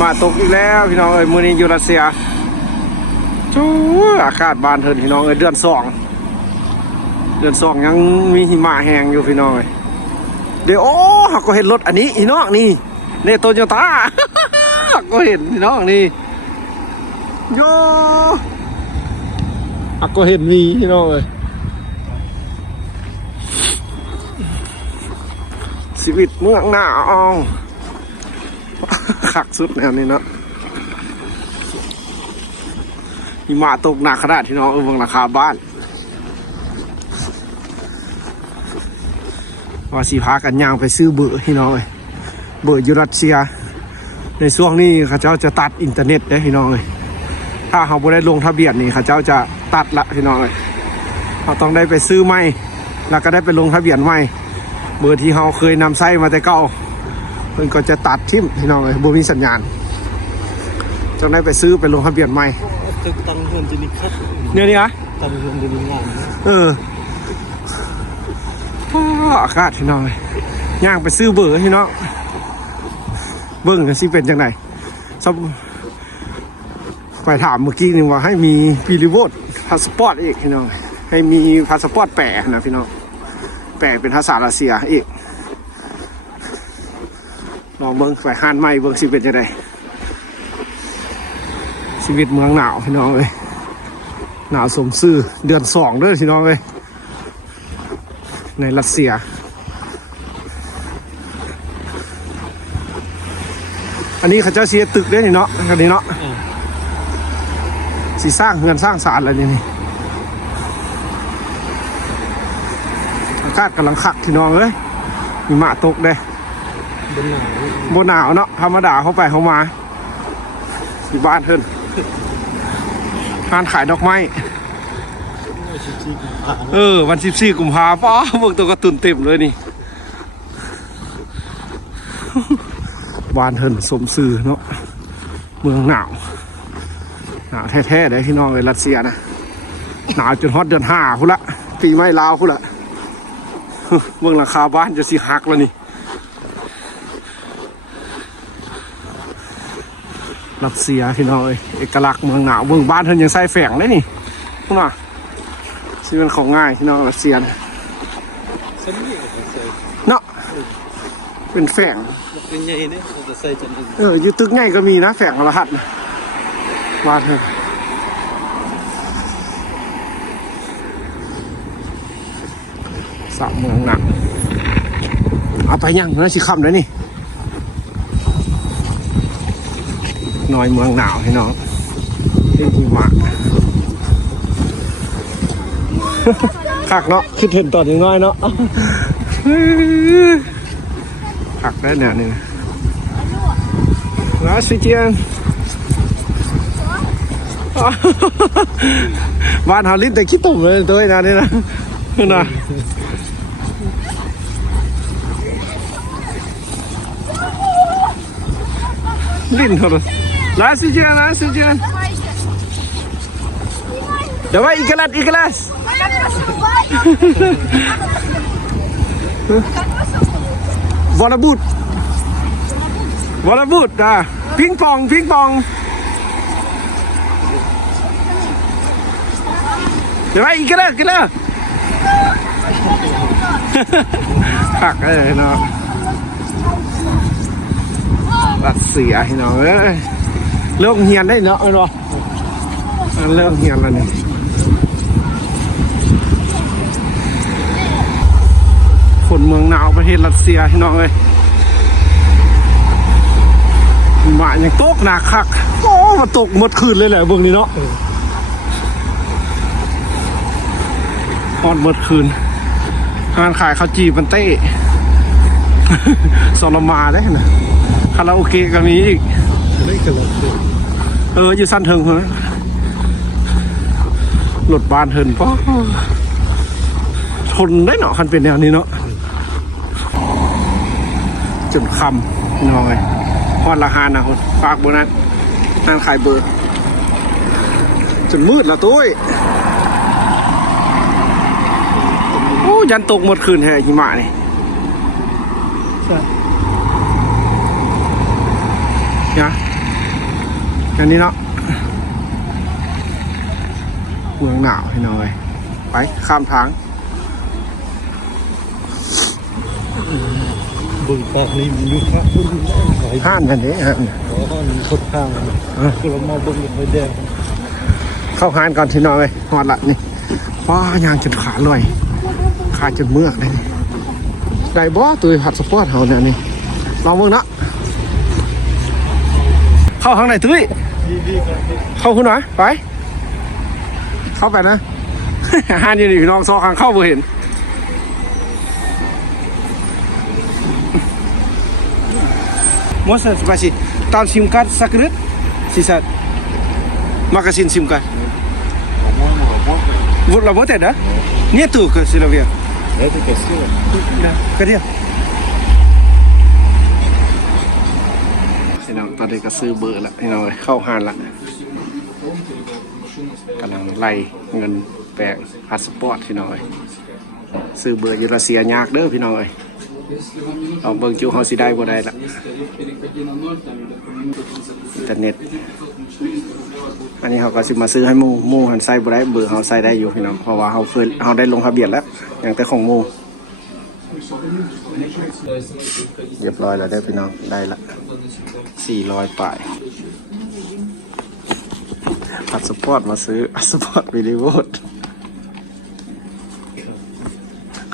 มาตกอีกแล้วพี่น้องเอ้ยมื้อนี้อยู่รัสเซียชูอากาศบานเถินพี่น้องเอ้ยเดือน2ยังมีหิมะแห้งอยู่พี่น้องเอ้ยเดี๋ยวโอ้ก็เห็นรถอันนี้พี่น้องนี่เนโตโยต้า ก็เห็นพี่น้องนี่โยก็เห็นมีพี่น้องเอ้ยชีวิตเมืองหนาวคักสุดแนวนี้เนาะหิมะตกหนักขนาดที่น้องเบิ่งราคาบ้านว่าสีพากันย่างไปซื้อเบอร์พี่น้องเลยเบอร์ยูรัสเซียในช่วงนี้เขาเจ้าจะตัดอินเทอร์เน็ตได้พี่น้องเลยถ้าเขาไม่ได้ลงทะเบียนนี่เขาเจ้าจะตัดละพี่น้องเลยเขาต้องได้ไปซื้อใหม่แล้วก็ได้ไปลงทะเบียนใหม่เบอร์ที่เขาเคยนำไส้มาแต่เก่าเพิ่นก็จะตัดทิ่มพี่น้องเลยบ่มีสัญญาณจนได้ไปซื้อไปลงทะเบียนใหม่ตังเงินจะมีคัดเนี่ยนี่อะตังเงินจะมีงานอากาศพี่น้องเลยย่างไปซื้อเบอร์พี่น้องเบิ้งกันสิเป็นจังไหนไปถามเมื่อกี้นี่ว่าให้มีปีริโวดพาสปอร์ตอีกพี่น้องให้มีพาสปอร์ตแปะนะพี่น้องแปะเป็นภาษารัสเซียอีกลองเบิ้งไปห้านไม่เบิ้งสิเป็นจังไหนชีวิตเมืองหนาวพี่น้องเลยหนาวสมซื่อเดือน2เด้อพี่น้องเลยในรัสเซียอันนี้เขาเจ้าเสียตึกได้เนาะอันนี้เนาะสีสร้างเฮือนสร้างศาลอะไรนี่อากาศกำลังคักพี่น้องเอ้ยมีหมาตกเด้บนหนาวเนาะธรรมดาเข้าไปเข้ามาที่บ้านเพิ่นร้านขายดอกไม้วัน14 กุมภาพันธ์พวกตัวกระตุนเต็มเลยนี่บ้านเพิ่นสมซื่อเนาะเมืองหนาวแท้ๆเลยพี่น้องเลยรัสเซียนะหนาวจนฮอตเดือน5พุ่นละปีใหม่ลาวพุ่นละเมืองราคาบ้านจะสิหักแล้วนี่รัสเซียพี่น้องเลยเอกลักษณ์เมืองหนาวเมืองบ้านเพิ่นยังใส่แฝงได้นี่พุ่นน่ะสิเป็นของง่ายพี่น้องรัสเซียเนาะเป็นแฝงใหญ่เนี่ยจะใส่จนอยู่ตึกใหญ่ก็มีนะแฝงรหัสนะวาดเถอะสระเมืองหนักเอาไปยังนะสิคำเลยนี่น้อยเมืองหนาวให้น้องที่หิมะคักเนาะคิดเห็นตอนยังน้อยเนาะคักได้เนี่ยนี่แล้วสิเจียนบ้านเฮาลิ้นแต่ขี้ตุ่มเลยตัวนี้นะนี่นะนะลิ้นเขาเลยแล้วสิเจียนเดี๋ยวว่าอีกลัสวอลบูดพิงปองเดี๋ยวไปอีกแล้วผักเนาะรัสเซียเนาะเลิกเฮียนได้เนาะเนาะเลิกเฮียนแล้วนี่คนเมืองหนาวประเทศรัสเซียพี่น้องเลยหมายังตกหนักคักโอ้มาตกหมดคืนเลยแหละเบื้องนี้เนาะอดหมดคืนงานขายข้าวจีบันเต้ซอลมาได้นะคาราโอเกะก็มีอีกอยู่สั้นเถิงเหรอหลุดบานเถินเพราะทนได้เนาะคันเป็นแนวนี้เนาะจนคำน้อยพอดราคานะคนฝากโบนัสงานขายเบอร์จนมืดละตุ้ยโอ้ยันตกหมดคืนแห่หิมะนี่นะ อย่างนี้เนาะเมืองหนาวพี่น้อยไปข้ามทาง บึงปากนี่มีข้าวบึงหอย ห้านกันนี้ฮะ อ๋อมันคดข้างคือเรามาบึงหอยแดง เข้าห้านก่อนพี่น้อยหอดละนี่ว้ายางจนขาลอยขาจนเมือกเลยนี่ได้บ่ตัวผัดสปอร์ตเฮาเนี่ยนี่ลองมึงเนาะเข้าข้างในตุ้ยเข้าคุณหน่อยไปเข้าไปนะ ห้านอยู่นี่พี่น้องซอข้างเข้าบ่เห็นМожно спросить, там сим-карт закрыт? Сейчас. Магазин сим-карт. По-моему, работает. Вот работает, да? Нету красивее. Это красиво. Да. Где? พี่น้องตอนนี้ก็ซื้อเบอร์แล้วพี่น้องเข้าห้านละกำลังไล่เงินแปลงพาสปอร์ตพี่น้องซื้อเบอร์ยูรัสเซียยากเด้อพี่น้องเอาเบิ่งจิ้วเฮาสิได้บ่ได้ละอินเทอร์เน็ตอันนี้เขาก็สิมาซื้อให้หมู่หันใส่บ่ได้เบอร์เฮาใส่ได้อยู่พี่น้องเพราะว่าเฮาได้ลงทะเบียนแล้วอย่างแต่ของหมู่เรียบร้อยแล้วได้พี่น้องได้ละ400ป่ายพาสปอร์ตมาซื้อพาสปอร์ตวิลิโวด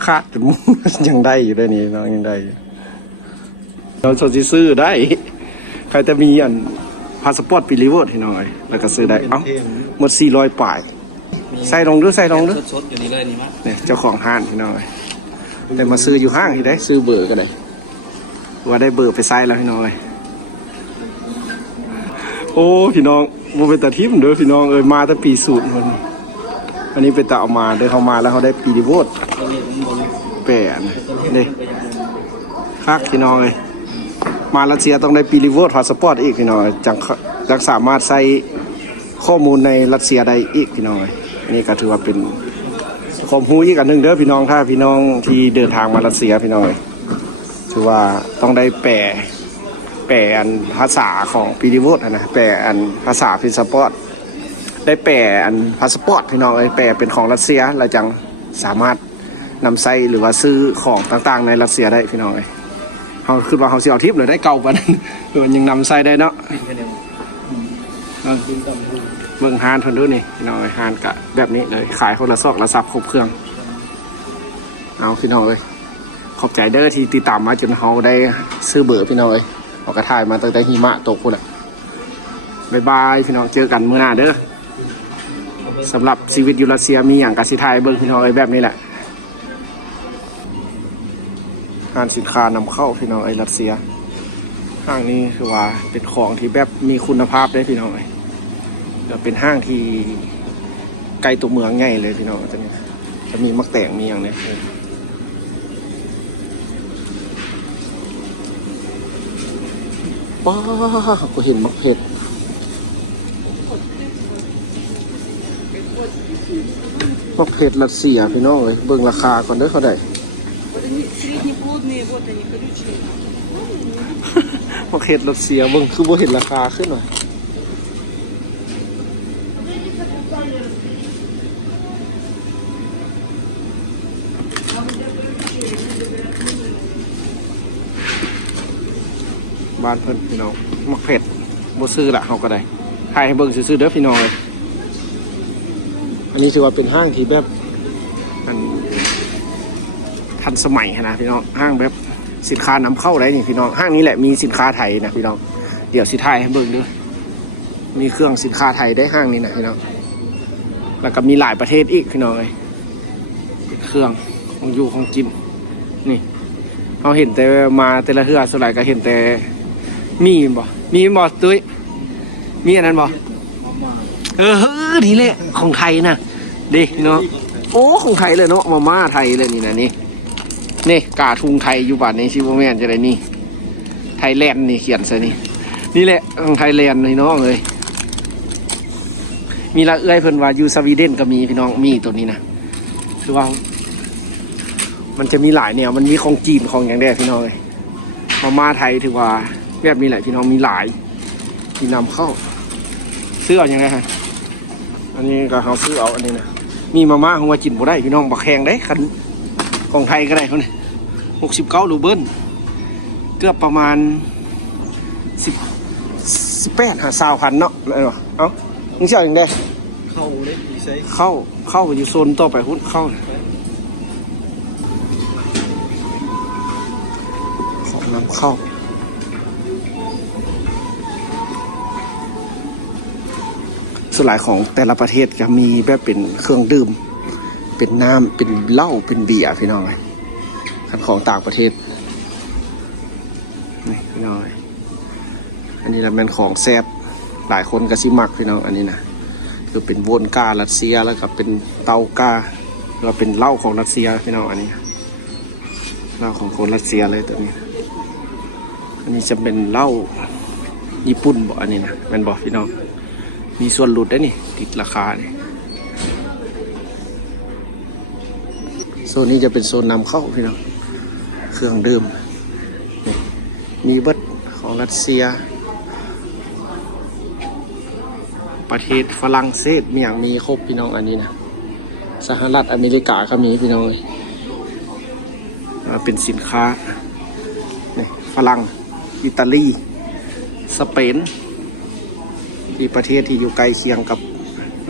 คาดจนมุ้งยังได้อยู่ด้วยนี่น้องยังได้อยู่เราจะซื้อได้ใครจะมีอันพาสปอร์ตวิลิโวดให้น้อยแล้วก็ซื้อได้เอ้าหมด400ป่ายใส่ลงด้วยสดอยู่นี่เลยนี่มั้ยเนี่ยเจ้าของห้างพี่น้อยแต่มาซื้ออยู่ห้างที่ได้ซื้อเบอร์ก็ได้ว่าได้เบอร์ไปใส่แล้วพี่น้อยโอ้พี่น้องบ่เป็นตาทิพย์เด้อพี่น้องมาตั้งปีสูตรมันอันนี้เป็นตาเอามาเด้อเขามาแล้วเขาได้ปีดิโวดแปดนี่คักพี่น้องมารัสเซียต้องได้ปีดิโวดพาสปอร์ตอีกพี่น้องจังสามารถใส่ข้อมูลในรัสเซียได้อีกพี่น้องอันนี้ก็ถือว่าเป็นความรู้อีกอันหนึ่งเด้อพี่น้องถ้าพี่น้องที่เดินทางมารัสเซียพี่น้องถือว่าต้องได้แปลอันภาษาของปีดิโวดนะแปลอันภาษาพาสปอร์ตได้แปลอันพาสปอร์ตพี่น้องแปลเป็นของรัสเซียแล้วจังสามารถนำใส่หรือว่าซื้อของต่างๆในรัสเซียได้พี่น้องเขาคือว่าเขาเสียทิปเลยได้เก่าปะนั้นมันยังนำใส่ได้เนาะเมืองฮานทนดูนี่พี่น้องฮานกะแบบนี้เลยขายคนละซอกละซับครบเครื่องเอาพี่น้องเลยขอบใจเด้อที่ติดตามมาจนเขาได้ซื้อเบอร์พี่น้องเลยเขาก็ถ่ายมาตั้งแต่หิมะตกพุ่นแหละบ๊ายบายพี่น้องเจอกันมื้อหน้าเด้อสำหรับชีวิตอยู่รัสเซียมีอย่างกสิไทยเบิ่งพี่น้องแบบนี้แหละห้างสินค้านำเข้าพี่น้องรัสเซียห้างนี้คือว่าเป็นของที่แบบมีคุณภาพได้พี่น้องเป็นห้างที่ไกลตัวเมืองง่ายเลยพี่น้องจะมีมักแต่งมีอย่างนี้ว้าก็เห็นมักเผ็ดมักเผ็ดรัสเซียพี่น้องเลยเบิ่งราคาก่อนเด้อเขาได้มักเผ็ดรัสเซียเบิ่งคือบ่เห็นราคาขึ้นหน่อยบ้านเพิ่นพี่น้องมักเผ็ดบ่ซื้อละเขาก็ได้ถ่ายให้เบิ่งซื้อเด้อพี่น้องเลยอันนี้ถือว่าเป็นห้างที่แบบทันสมัยนะพี่น้องห้างแบบสินค้านำเข้าได้นี่พี่น้องห้างนี้แหละมีสินค้าไทยนะพี่น้องเดี๋ยวสิถ่ายให้เบิ่งด้วยมีเครื่องสินค้าไทยได้ห้างนี้นะพี่น้องแล้วก็มีหลายประเทศอีกพี่น้องเลยเครื่องของอยู่ของกินนี่เราเห็นแต่มาแต่ละเทือส่วนใหญ่ก็เห็นแต่มีบ่ตุ้ยมีอันนั้นบ่นี่แหละของไทยนะดิเนาะโอ้ของไทยเลยเนาะมาม่าไทยเลยนี่นะนี่กาทุงไทยอยู่บ้านนี้ชิวแมนจะได้นี่ไทยแลนด์นี่เขียนซะนี่แหละของไทยแลนด์นี่น้องเลยมีละเอื้อยเพิ่นว่าอยู่สวีเดนก็มีพี่น้องมีตัวนี้นะคือว่ามันจะมีหลายแนวมันมีของจีนของอย่างแรกพี่น้องเลยมาม่าไทยถือว่าแบบนี้แหละพี่น้องมีหลายที่นำเข้า ซื้อเอาอย่างไรฮะอันนี้ก็เขาซื้อเอาอันนี้นะมีมาม่าของว่ากินบ่ได้พี่น้องบักแข็งได้คันของไทยก็ได้เขาเนี่ย69 รูเบิลเกือบประมาณ18 20,000เนาะอะไรวะเอ้ามึงเชื่ออย่างไร เข้าเลยดีไซน์ เข้าอยู่โซนต่อไปหุ้นเข้าของนำเข้าส่วนหลายของแต่ละประเทศจะมีแบบเป็นเครื่องดื่มเป็นน้ำเป็นเหล้าเป็นเบียร์พี่น้องเลยของต่างประเทศนี่พี่น้องอันนี้เราเป็นของแซ่บหลายคนก็สิมักพี่น้องอันนี้นะคือเป็นโวนการ์รัสเซียแล้วก็เป็นเตากาแล้วก็เป็นเหล้าของรัสเซียพี่น้องอันนี้เหล้าของคนรัสเซียเลยตัวนี้อันนี้จะเป็นเหล้าญี่ปุ่นบอกอันนี้นะแมันบอกพี่น้องมีส่วนลดได้นี่ติดราคาเนี่ยโซนนี้จะเป็นโซนนำเข้าพี่น้องเครื่องดื่มนี่มีเบิดของรัสเซียประเทศฝรั่งเศสมีอย่างมีครบพี่น้องอันนี้นะสหรัฐอเมริกาก็มีพี่น้องเลยเป็นสินค้านี่ฝรั่งอิตาลีสเปนที่ประเทศที่อยู่ใกล้เคียงกับ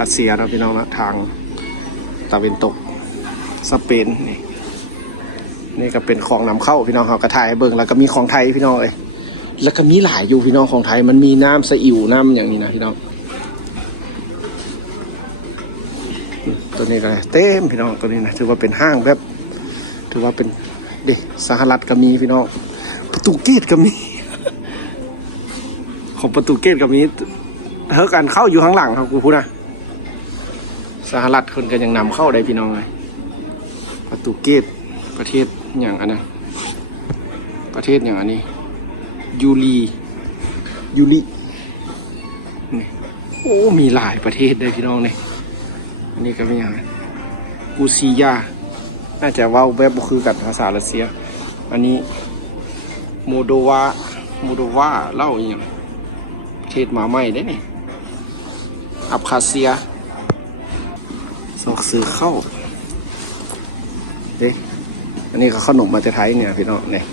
รัสเซียนะพี่น้องนะทางตะวันตกสเปนนี่ก็เป็นของนำเข้าพี่น้องเขากระถ่ายเบิ่งแล้วก็มีของไทยพี่น้องเลยแล้วก็มีหลายอยู่พี่น้องของไทยมันมีน้ำซีอิ๊วน้ำอย่างนี้นะพี่น้องตัวนี้ก็เต็มพี่น้องตัวนี้นะถือว่าเป็นห้างแบบถือว่าเป็นเด็กสหรัฐก็มีพี่น้องประตูเกตก็มี ของประตูเกตก็มีเท่ากันเข้าอยู่ข้างหลังครับกูพูดนะสหรัฐคนก็ยังนำเข้าได้พี่น้องเลยประตูเกตประเทศอย่างอันนั้นประเทศอย่างอันนี้ยูรีนี่โอ้มีหลายประเทศเลยพี่น้องเนี่ยอันนี้ก็เป็นอย่างกูซียาน่าจะว่าแบบบุคือกันภาษารัสเซียอันนี้โมโดวาเล่าอย่างประเทศมาใหม่ได้นี่อับคาเซียซอกซื้อเข้าเด้อันนี้ก็ขนมมาจากไทยเนี่ยพี่น้องเนี่ย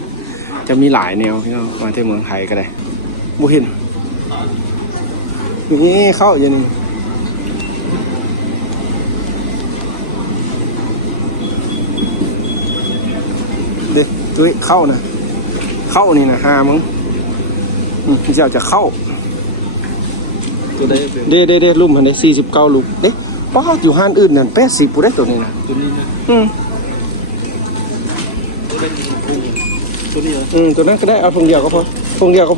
จะมีหลายแนวพี่น้องมาที่เมืองไทยก็ได้บุหินนี่เข้าอย่างนี้เด็กตุ้ยเข้านะเข้านี่นะฮามึงเจ้าจะเข้าตัวได้เป็นเด้ลุ่มมันได้49ลูกเอ๊ะป้าอยู่ห้านอื่นนั่น80ปุ๊ได้ตัวนี้นะตัวนี้นะตัวได้ตัวนี้เหรอตัวนั้นก็ได้เอาพงเดียวก็พ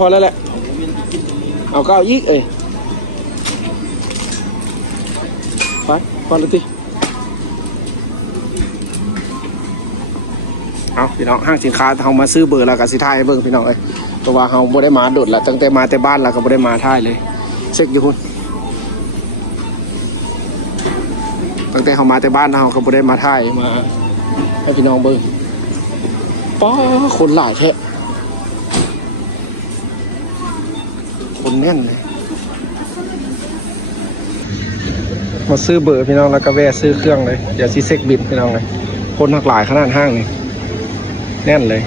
อแล้วแหละเอาก็เอาอีกไปพอแล้วติเอาพี่น้องห้างสินค้าเขามาซื้อเบอร์แล้วก็สิทายเบิ่งพี่น้องเพราะว่าเขาบ่ได้มาโดดละตั้งแต่มาแต่บ้านแล้วก็บ่ได้มาท่ายเลยเช็คอยู่คุณตั้งแต่เขามาแต่บ้านเขาก็บ่ได้มาท่ายมาให้พี่น้องเบิ่งป้าคนหลายแท้คนแน่นเลยมาซื้อเบอร์พี่น้องแล้วก็แวะซื้อเครื่องเลยเดี๋ยวซีเซ็กบินพี่น้องเลยคนหลากหลายขนาดห้างนี่แน่นเลย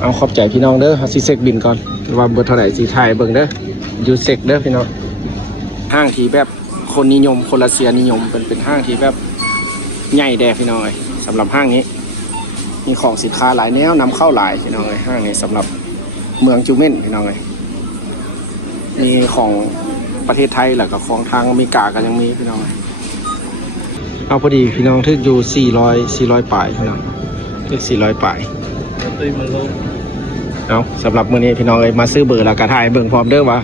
เอาขอบใจพี่น้องเด้อซีเซ็กบินก่อนว่าเบอร์เท่าไหร่ซีไทยเบิ่งเด้อยูเซ็กเด้อพี่น้องห้างที่แบบคนนิยมคนรัสเซียนิยมเป็นห้างที่แบบใหญ่แดพี่น้องเลยสำหรับห้างนี้มีของสินค้าหลายแนวนำเข้าหลายพี่น้องเลยห้างนี้สำหรับเมืองจูเม่นพี่น้องเลยมีของประเทศไทยแล้วก็ของทางอเมริกากันยังมีพี่น้องเอาพอดีพี่น้องทึกอยู่400ปลายพี่น้องทึก400ปลายตัวมันลงเอาสำหรับมื้อนี้พี่น้องเลยมาซื้อเบอร์แล้วก็ถ่ายเบิ่งพร้อมเด้อว่า